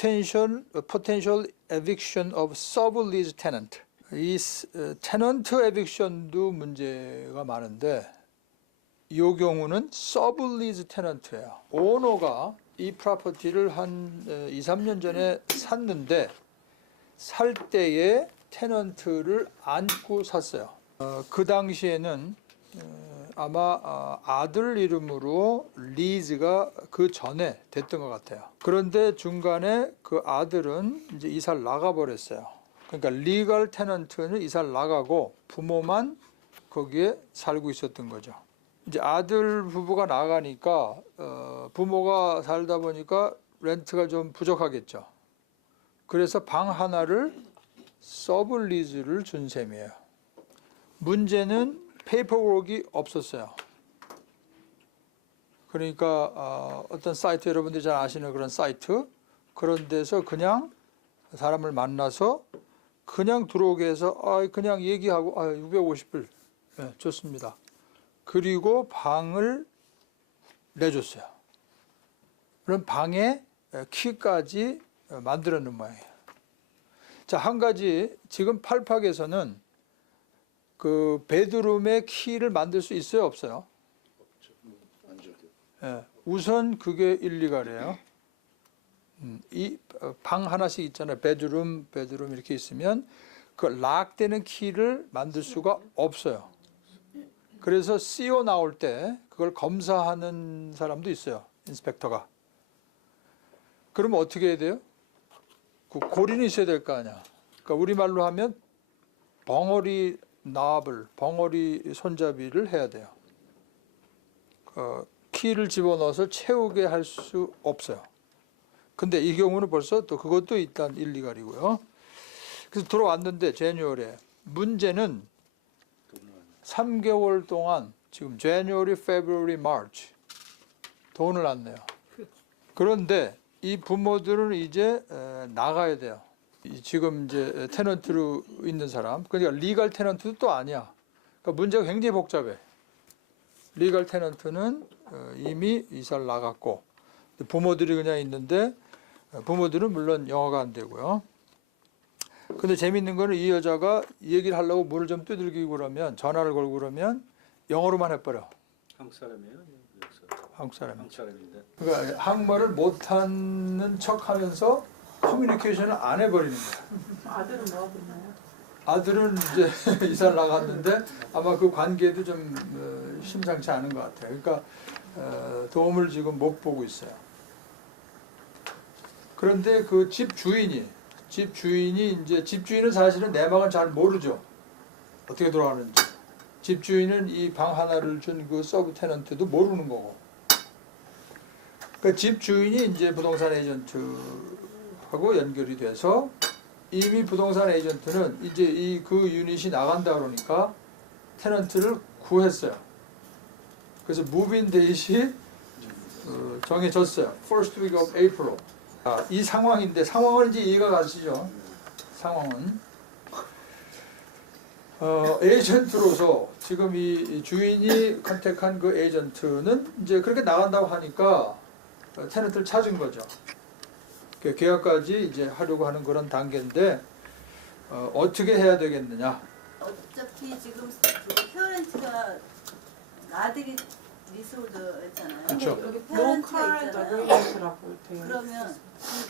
potential eviction of sublease tenant. 이 테넌트 에빅션도 문제가 많은데 이 경우는 서블리즈 테넌트예요. 오너가 이 프로퍼티를 한 2, 3년 전에 샀는데 살 때에 테넌트를 안고 샀어요. 그 당시에는 아마 아들 이름으로 리즈가 그 전에 됐던 것 같아요. 그런데 중간에 그 아들은 이제 이사를 나가버렸어요. 그러니까 리걸 테넌트는 이사를 나가고 부모만 거기에 살고 있었던 거죠. 이제 아들 부부가 나가니까 부모가 살다 보니까 렌트가 좀 부족하겠죠. 그래서 방 하나를 서블리즈를 준 셈이에요. 문제는 페이퍼워크가 없었어요. 그러니까 어떤 사이트, 여러분들이 잘 아시는 그런 사이트, 그런 데서 그냥 사람을 만나서 그냥 들어오게 해서 그냥 얘기하고 650불 네, 좋습니다. 그리고 방을 내줬어요. 그럼 방에 키까지 만들어 놓은 모양이에요. 자, 한 가지 지금 팔팍에서는 그 베드룸의 키를 만들 수 있어요, 없어요? 없죠. 예, 우선 그게 일리가래요. 이 방 하나씩 있잖아요. 베드룸 이렇게 있으면 그 락되는 키를 만들 수가 없어요. 그래서 CO 나올 때 그걸 검사하는 사람도 있어요. 인스펙터가. 그러면 어떻게 해야 돼요? 그 고리는 있어야 될 거 아니야. 그러니까 우리말로 하면 벙어리 나블, 벙어리 손잡이를 해야 돼요. 키를 집어넣어서 채우게 할 수 없어요. 근데 이 경우는 벌써 또 그것도 일단 일리갈이고요. 그래서 들어왔는데 제뉴얼에 문제는 3개월 동안 지금 January, February, March 돈을 안 내요. 그런데 이 부모들은 이제 나가야 돼요. 지금 이제 테넌트로 있는 사람, 그러니까 리걸 테넌트도 또 아니야. 그러니까 문제가 굉장히 복잡해. 리걸 테넌트는 이미 이사를 나갔고 부모들이 그냥 있는데 부모들은 물론 영어가 안 되고요. 근데 재밌는 거는 이 여자가 얘기를 하려고 문을 좀 두들기고 그러면 전화를 걸고 그러면 영어로만 해버려. 한국 사람이에요? 한국 사람. 한국 사람인데. 그러니까 한국말을 못하는 척하면서 커뮤니케이션을 안 해버리는 거야. 아들은 뭐 하고 있나요? 아들은 이제 이사를 나갔는데 아마 그 관계도 좀 심상치 않은 것 같아요. 그러니까 도움을 지금 못 보고 있어요. 그런데 그 집주인이 이제 집주인은 사실은 내막은 잘 모르죠. 어떻게 돌아가는지. 집주인은 이 방 하나를 준 그 서브 테넌트도 모르는 거고. 그 집주인이 이제 부동산 에이전트하고 연결이 돼서 이미 부동산 에이전트는 이제 그 유닛이 나간다 그러니까 테넌트를 구했어요. 그래서 무빈 데이시 정해졌어요. First week of April. 이 상황인데 상황은 이제 이해가 가시죠. 상황은 에이전트로서 지금 이 주인이 컨택한 그 에이전트는 이제 그렇게 나간다고 하니까 테넌트를 찾은 거죠. 계약까지 이제 하려고 하는 그런 단계인데 어떻게 해야 되겠느냐? 어차피 지금 페어렌트가 아들이 리스홀더였잖아요. 그렇죠. 여기 페어렌트가 로컬 있잖아요. 어그리먼트라고 돼요.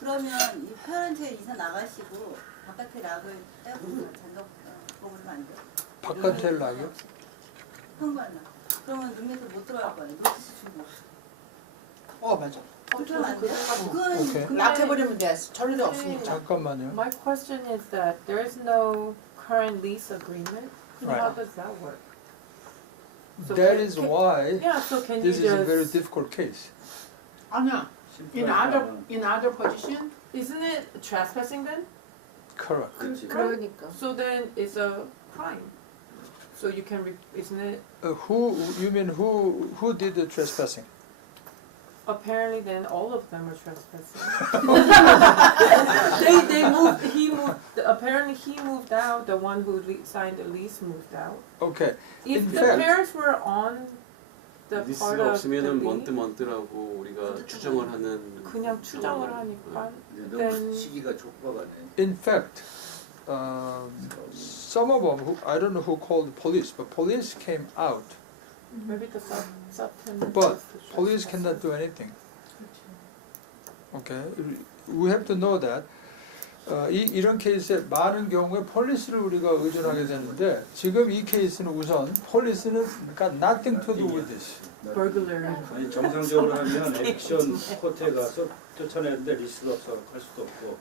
그러면 이 페어렌트에 이사 나가시고 바깥에 락을 떼고 잔독 뽑으면 안 돼요? 바깥에 락이요? 현관나. 그러면 룸에서 못 들어갈 거예요. 노티스 주고. 맞아. 그러면 안 돼요? 오케이. 그거는 근데 락 해버리면 돼. 전례도 없으니까. 잠깐만요. My question is that there is no current lease agreement. Right. How does that work? So That can- is can- why Yeah, so can this you is a very just... difficult case. 아니야. In other position. Isn't it trespassing then? Correct. 그러니까. So then it's a crime. So you can, isn't it? You mean who did the trespassing? Apparently then all of them are trespassing. Apparently he moved out, the one who signed the lease moved out. Okay. If In the fact- parents were on the part 리스가 of the 없으면은 lien, 먼트라고 우리가 추정을 하는 그냥 추정을 하니까 근데 then 너무 시기가 촉박하네. In fact, some of them, who, I don't know who called the police, but police came out. maybe the subtenant But is the Police trespass. cannot do anything. Okay, we have to know that. 이런 케이스에 많은 경우에 폴리스를 우리가 의존하게 되는데 지금 이 케이스는 우선 폴리스는 그러니까 nothing to do with this. burglary. 아니 정상적으로 하면 액션 코트에 가서 쫓아내는데 리스가 없어 할 수도 없고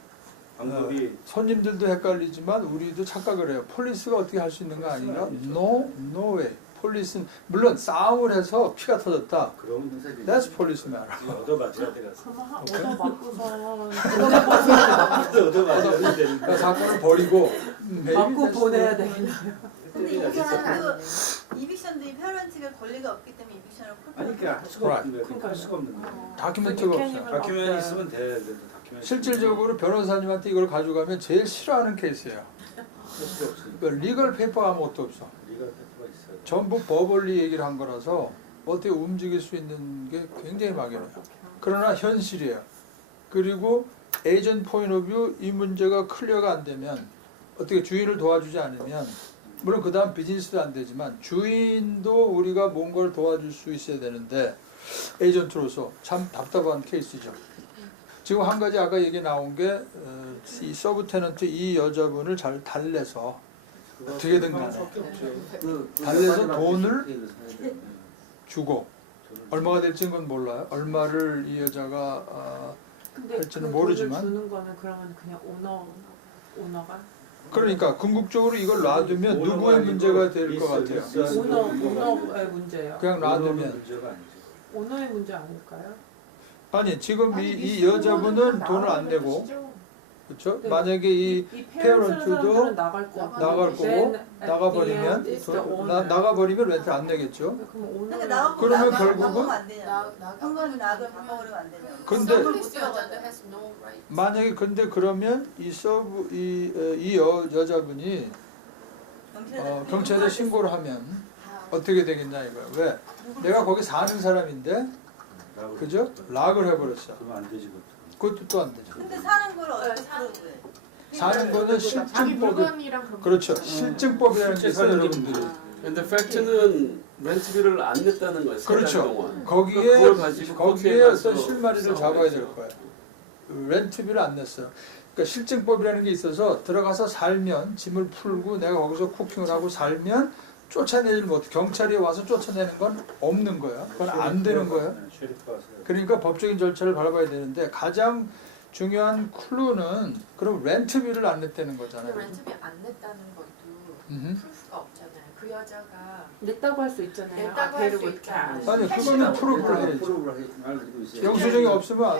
방법이 손님들도 헷갈리지만 우리도 착각을 해요. 폴리스가 어떻게 할 수 있는 거 아닌가? No, no way. 폴리스는 물론 싸움을 해서 피가 터졌다. 그런 행사지. That's police matter. 얻어맞아야 돼 가서. 그러면 얻어맞고서 얻어맞아야 되는데. 그러니까 사건을 버리고 맞고 보내야 돼. 근데 때리가 이비션도 이비션도 이 페런트가 권리가 없기 때문에 이비션을 아니 그러니까 할 수가 없는데 그러니까. 할 수가 없는데. 다큐멘터가 없어요. 다큐멘이 있으면 돼. 그래도 다큐멘이 실질적으로 변호사님한테 이걸 가져가면 제일 싫어하는 케이스예요. 할 수가 없으니까. 그러니까 리걸 페이퍼 아무것도 없어. 리가 페퍼가 있어야 돼. 전부 버벌리 얘기를 한 거라서 어떻게 움직일 수 있는 게 굉장히 막연해요. 그러나 현실이에요. 그리고 에이전트 포인트 오브 뷰 이 문제가 클리어가 안 되면 어떻게 주인을 도와주지 않으면 물론 그 다음 비즈니스도 안 되지만 주인도 우리가 뭔가를 도와줄 수 있어야 되는데 에이전트로서 참 답답한 케이스죠. 지금 한 가지 아까 얘기 나온 게 이 서브 테넌트 이 여자분을 잘 달래서 어떻게든 간에 달래서 돈을 주고 얼마가 될지는 건 몰라요. 얼마를 이 여자가 근데 할지는 그 모르지만. 돈을 주는 거는 그러면 그냥 오너가 그러니까 궁극적으로 이걸 놔두면 누구의 문제가 될 것 같아요. 오너의 문제예요. 그냥 놔두면 문제가 아니지. 오너의 문제 아닐까요? 아니 지금 이 여자분은 돈을 안 내고 그렇죠? 네. 만약에 이 페어런트도 사람들은 나갈 거고 나갈 거고 Then at 나가버리면 the end, it's the 돈- owner. 나가버리면 렌트 안 내겠죠. 그럼 그러니까 오너 나가고 그러면 나가 결국은 바꾸면 안 되냐? 나 한번 나가 바꿔버리면 안 되냐? 근데 has no right. 만약에 근데 그러면 이 서브 이 여자분이 경찰에 신고를 하면 어떻게 되겠냐 이거야. 왜? 내가 거기 사는 사람인데 그죠? 락을 해버렸어. 그러면 안 되지 그것도. 그것도 또 안 되죠. 근데 사는 걸 어떻게 프로브해? 사는 거는 자기 실증법이 물건이랑 그런 그렇죠. 실증법이라는 게 실제 있어요, 사는 여러분들이. 근데 팩트는 렌트비를 안 냈다는 거예요. 그렇죠. 3달 동안. 거기에 그걸 가지고 거기에 코트에 어떤 가서 실마리를 잡아야 될 싸워야죠. 거예요. 렌트비를 안 냈어요. 그러니까 실증법이라는 게 있어서 들어가서 살면 짐을 풀고 내가 거기서 쿠킹을 하고 살면 쫓아내질 못. 경찰이 와서 쫓아내는 건 없는 거예요. 그건 안 되는 거예요. 쉐리프 와서. 그러니까 법적인 절차를 밟아야 되는데 가장 중요한 클루는 그럼 렌트비를 안 냈다는 거잖아요. 근데 렌트비 안 냈다는 것도 음흠. 프루프가 없잖아요. 그 여자가 냈다고 할 수 있잖아요. 냈다고 I 할 paid 수 with 있잖아요. cash. 아니 그거는 프로브를 해야죠. 프로브를 알고 있어요. 영수증이 없으면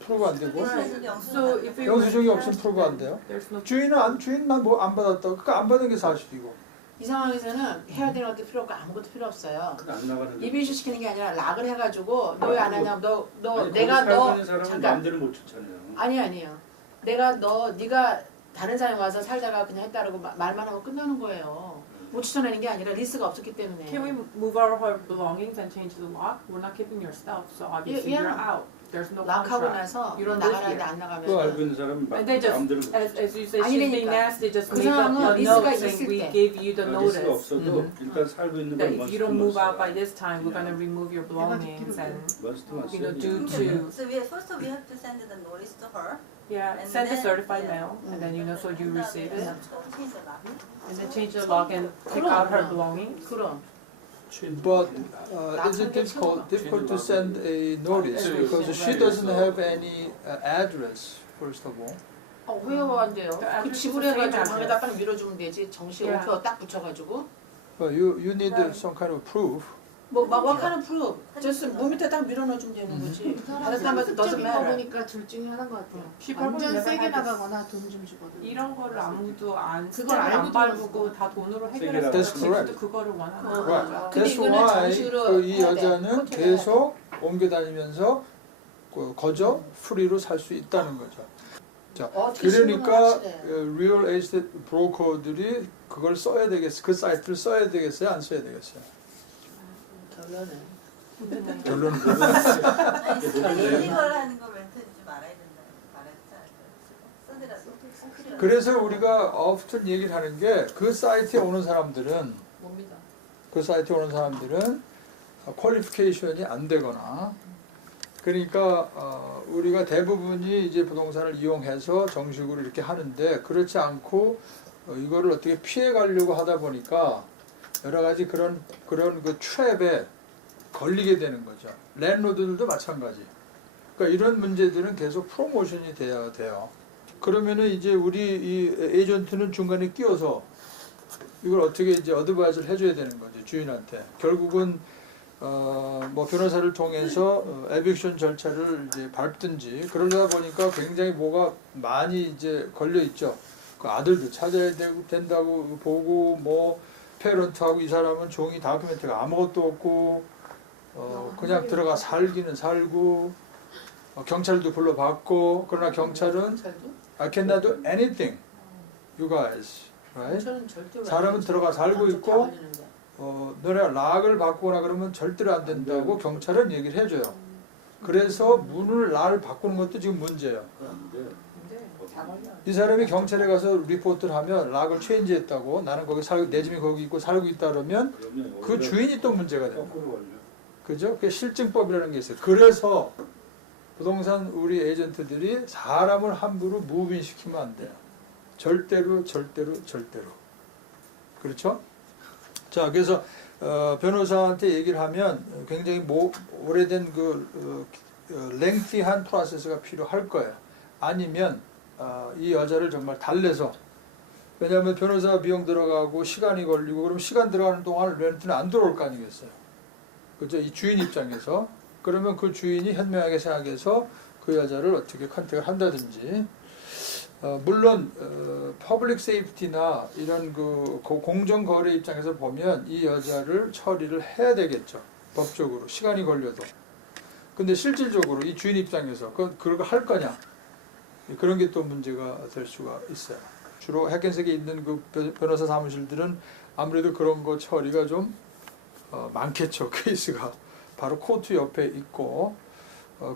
프로브 안 되고 So if it 영수증이 was 없으면 프로브 안 돼요. there's no 주인만 뭐 안 받았다고 그러니까 안 받은 게 사실이고. 이 상황에서는 해야 되는 것도 필요 없고 아무것도 필요 없어요. 근데 안 나가는데. 이비슈 시키는 게 아니라 락을 해가지고 너 왜 안 하냐 너 아니, 내가 거기 살고 너 있는 사람은 잠깐 마음대로 못 쫓아내요. 아니에요. 내가 네가 다른 사람이 와서 살다가 그냥 했다라고 말만 하고 끝나는 거예요. 못 추천하는 게 아니라 리스가 없었기 때문에. Can we move all of our belongings and change the lock? We're not keeping your stuff, so obviously Yeah. you're out. There's no 락하고 contract. 나서 You don't live 나가라는데 here. 안 그 알고 나가면 있는 사람은 And they just, 마음대로 못 as you say, 아니, she's being 그러니까. nasty, just 그 make a 상황은 note 리스가 saying 있을 we 때. gave you the 리스가 notice 없어도 일단 살고 있는 that 건 if you don't move out by 써야 this time, we're gonna remove your belongings and 머스트만 you know, 써야 due 돼. to So we first we have to send the notice to her. yeah, And send the then- certified yeah. mail, and then you know, so you receive it, change the lock. and then change the lock and take out her belongings. 그럼 But is it difficult to send a notice because she doesn't have any address first of all. 회화가 안 돼요. The 그 address 지불 is the same 해가지고 방에다 address. 딱 밀어주면 되지. 정시 Yeah. 오표 딱 붙여가지고. But you need Right. some kind of proof. 뭐 막하는 프로. just 문 밑에 딱 밀어넣어주면 되는 거지. 받았다면 doesn't 상습적인 거 matter. 보니까 둘 중에 하나인 것 같아요. She 완전 probably 세게 never had this. 나가거나 돈 좀 주거든. 이런 거를 아무도 안 그걸 안 알고도 밟고 다 돈으로 해결해서 That's correct. 지금도 그거를 원하는 어. 거죠. 근데 That's 이거는 why 정식으로 그 이 해야 돼. 여자는 코트를 해야 계속 옮겨 다니면서 거저 프리로 살 수 있다는 거죠. 자, 어떻게 신고는 그러니까 확실해. 리얼 에이스테이트 브로커들이 그걸 써야 되겠어. 그 사이트를 써야 되겠어요? 안 써야 되겠어요? 결론은 결론은 아니 모든 일리걸 하는 거 렌트 주지 말아야 된다. 말했지 않아요? 쓰더라도 혹시라도. 그래서 우리가 often 얘기를 하는 게 그 사이트에 오는 사람들은 뭡니다. 그 사이트에 오는 사람들은 퀄리피케이션이 안 되거나 그러니까 우리가 대부분이 이제 부동산을 이용해서 정식으로 이렇게 하는데 그렇지 않고 이거를 어떻게 피해 가려고 하다 보니까 여러 가지 그런 그 트랩에 걸리게 되는 거죠. 랜로드들도 마찬가지. 그러니까 이런 문제들은 계속 프로모션이 돼야 돼요. 그러면은 이제 우리 이 에이전트는 중간에 끼어서 이걸 어떻게 이제 어드바이스를 해줘야 되는 거죠, 주인한테. 결국은 뭐 변호사를 통해서 에빅션 절차를 이제 밟든지 그러다 보니까 굉장히 뭐가 많이 이제 걸려 있죠. 그 아들도 찾아야 된다고 보고 뭐 페런트하고 이 사람은 종이 다큐멘트가 아무것도 없고 그냥 들어가 살기는 살고 경찰도 불러봤고 그러나 경찰은 I cannot do anything, you guys, right? 저는 절대로 사람은 안 들어가 살고 다 있고 걸리는데. 너네 락을 바꾸거나 그러면 절대로 안 된다고 경찰은 얘기를 해줘요. 그래서 문을 락을 바꾸는 것도 지금 문제예요. 그런데 근데 다 걸려. 이 사람이 경찰에 가서 리포트를 하면 락을 체인지했다고 나는 거기 살고 내 집이 거기 있고 살고 있다 그러면 그러면 그 주인이 또 문제가 돼요. 거꾸로 걸려. 그죠? 그게 실증법이라는 게 있어요. 그래서 부동산 우리 에이전트들이 사람을 함부로 무빙 시키면 안 돼요. 절대로. 그렇죠? 자, 그래서 변호사한테 얘기를 하면 굉장히 오래된 그 랭티한 프로세스가 필요할 거예요. 아니면 이 여자를 정말 달래서 왜냐하면 변호사 비용 들어가고 시간이 걸리고 그럼 시간 들어가는 동안 렌트는 안 들어올 거 아니겠어요. 그죠? 이 주인 입장에서 그러면 그 주인이 현명하게 생각해서 그 여자를 어떻게 컨택을 한다든지 물론 퍼블릭 세이프티나 이런 그 공정 거래 입장에서 보면 이 여자를 처리를 해야 되겠죠. 법적으로 시간이 걸려도. 근데 실질적으로 이 주인 입장에서 그걸 할 거냐? 그런 게 또 문제가 될 수가 있어요. 주로 해켄색에 있는 그 변호사 사무실들은 아무래도 그런 거 처리가 좀 많겠죠. 케이스가 바로 코트 옆에 있고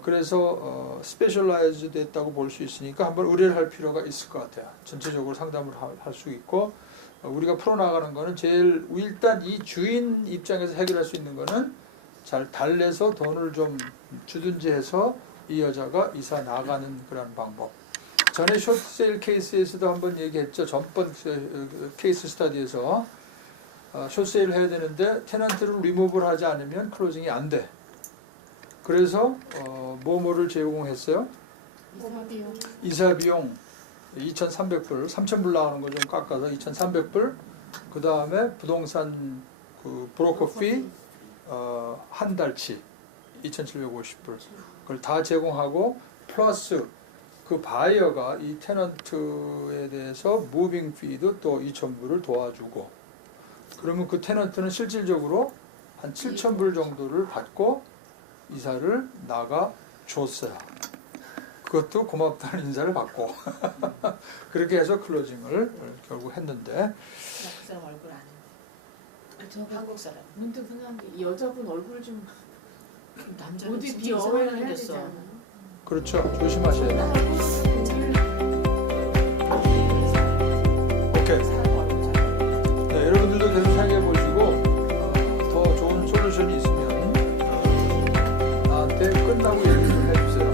그래서 스페셜라이즈 됐다고 볼 수 있으니까 한번 의뢰를 할 필요가 있을 것 같아요. 전체적으로 상담을 할 수 있고 우리가 풀어나가는 거는 제일 일단 이 주인 입장에서 해결할 수 있는 거는 잘 달래서 돈을 좀 주든지 해서 이 여자가 이사 나가는 그런 방법. 전에 숏세일 케이스에서도 한번 얘기했죠. 전번 케이스 스터디에서 숏세일을 해야 되는데 테넌트를 리무브를 하지 않으면 클로징이 안 돼. 그래서 뭐를 제공했어요? 이사 비용 2,300불, 3,000불 나오는 거 좀 깎아서 2,300불. 그 다음에 부동산 그 브로커 피 한 달치 2,750불. 그걸 다 제공하고 플러스 그 바이어가 이 테넌트에 대해서 무빙 피도 또 2,000불을 도와주고 그러면 그 테넌트는 실질적으로 한 7,000불 정도를 받고 이사를 나가 줬어요. 그것도 고맙다는 인사를 받고 그렇게 해서 클로징을 결국 했는데 그 사람 얼굴 아는데. 저 한국 사람. 문득 생각한데 이 여자분 얼굴 좀 남자는 어디 진짜 비어야 이상하게 해야 되지 생겼어. 않아요? 그렇죠. 조심하셔야 돼요. 오케이. 사람 얼굴 잘. 네, 여러분들도 계속 생각해 보시고 더 좋은 솔루션이 있으면 나한테 끝나고 얘기 좀 해주세요.